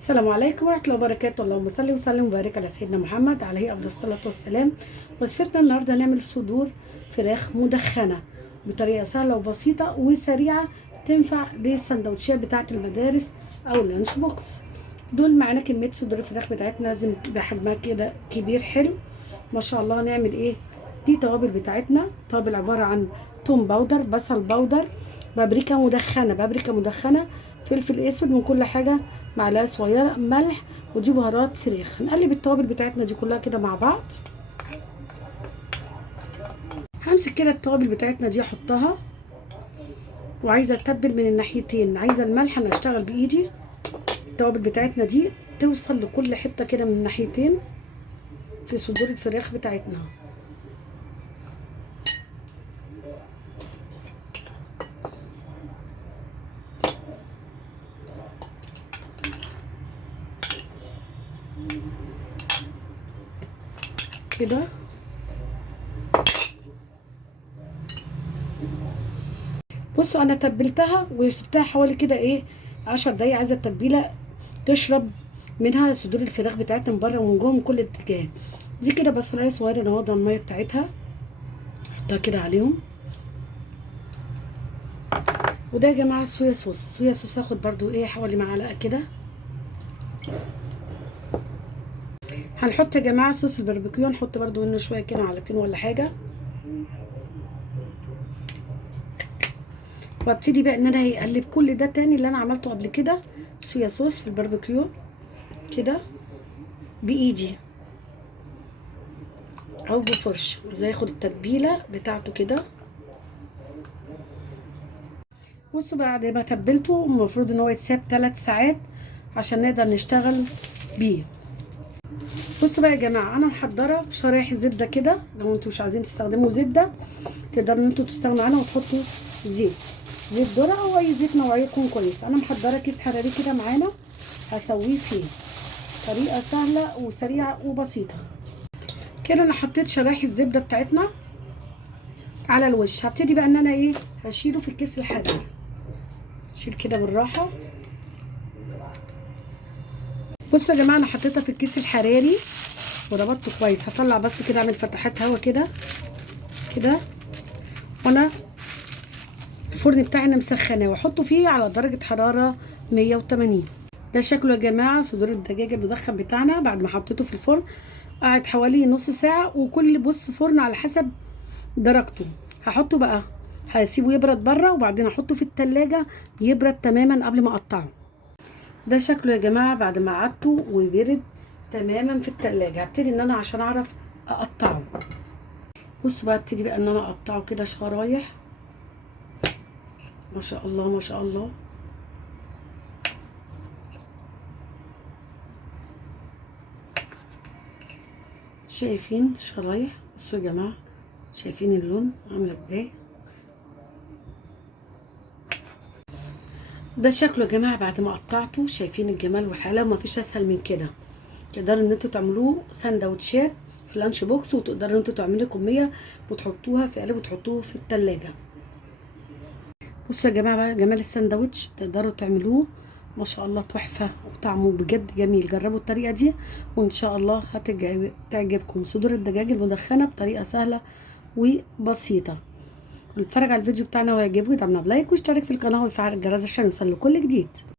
السلام عليكم ورحمة الله وبركاته. اللهم صل وسلم وبارك على سيدنا محمد عليه أفضل الصلاة والسلام. وصفتنا النهاردة هنعمل صدور فراخ مدخنة بطريقة سهلة وبسيطة وسريعة، تنفع للسندوتشات بتاعة المدارس أو اللانش بوكس. دول معانا كمية صدور الفراخ بتاعتنا، لازم يبقى حجمها كده كبير حلو ما شاء الله. هنعمل ايه؟ دي توابل بتاعتنا، توابل عبارة عن توم باودر، بصل باودر، بابريكا مدخنة، فلفل اسود من كل حاجة، معلقة صغيرة ملح، ودي بهارات فراخ. هنقلب التوابل بتاعتنا دي كلها كده مع بعض. همسك كده التوابل بتاعتنا دي احطها، وعايزة اتبل من الناحيتين. عايزة الملح انا اشتغل بايدي، التوابل بتاعتنا دي توصل لكل حتة كده من الناحيتين في صدور الفراخ بتاعتنا. كده بصوا، انا تبلتها وسبتها حوالي كده 10 دقايق. عايزه التتبيله تشرب منها صدور الفراخ بتاعتنا من بره ومن جوه من كل اتجاه. دي كده بصلايه صغيره نوضع الميه بتاعتها، احطها كده عليهم. وده يا جماعه صويا صوص هاخد برده حوالي معلقه كده. هنحط يا جماعه صوص الباربيكيو، نحط برده منه شويه كده، معلقتين ولا حاجه. وابتدي بقى ان انا هقلب كل ده تاني اللي انا عملته قبل كده، صويا صوص في الباربيكيو كده بايدي او بفرش، زي ياخد التتبيله بتاعته كده. بصوا بعد ما تبلته المفروض ان هو يتساب 3 ساعات عشان نقدر نشتغل بيه. بصوا بقى يا جماعه، انا محضره شرايح زبده كده. لو انتوا مش عايزين تستخدموا زبده تقدروا ان انتوا تستغنوا عنها وتحطوا زيت ذره او اي زيت نوعيه يكون كويس. انا محضره كيس حراري كده معانا هسويه فيه، طريقه سهله وسريعه وبسيطه كده. انا حطيت شرايح الزبده بتاعتنا على الوش. هبتدي بقى ان انا هشيله في الكيس الحراري. شيل كده بالراحه. بصوا يا جماعه، انا حطيتها في الكيس الحراري وربطته كويس. هطلع بس كده، اعمل فتحات هوا كده كده. وانا الفرن بتاعي انا مسخناه واحطه فيه على درجه حراره 180. ده شكله يا جماعه صدور الدجاج المدخن بتاعنا بعد ما حطيته في الفرن. قعد حوالي نص ساعه، وكل فرن على حسب درجته. هحطه بقى، هسيبه يبرد بره وبعدين احطه في التلاجة يبرد تماما قبل ما اقطعه. ده شكله يا جماعه بعد ما قعدته وبرد تماما في التلاجة. هبتدي ان انا عشان اعرف اقطعه. بصوا بقى، ابتدي بقى ان انا اقطعه كده شرايح. ما شاء الله ما شاء الله. شايفين شرايح؟ بصوا يا جماعه، شايفين اللون عامل ازاي؟ ده شكله يا جماعه بعد ما قطعته. شايفين الجمال والحلاوه؟ مفيش اسهل من كده. تقدروا ان انتوا تعملوه سندوتشات في لانش بوكس، وتقدروا ان انتوا تعملوا كميه وتحطوها في قالب وتحطوه في التلاجة. بصوا يا جماعه بقى جمال الساندوتش، تقدروا تعملوه ما شاء الله تحفه وطعمه بجد جميل. جربوا الطريقه دي وان شاء الله تعجبكم صدور الدجاج المدخنه بطريقه سهله وبسيطه. اتفرج على الفيديو بتاعنا ويعجبه يدعمنا بلايك واشترك في القناه ويفعل الجرس عشان يوصل لكل جديد.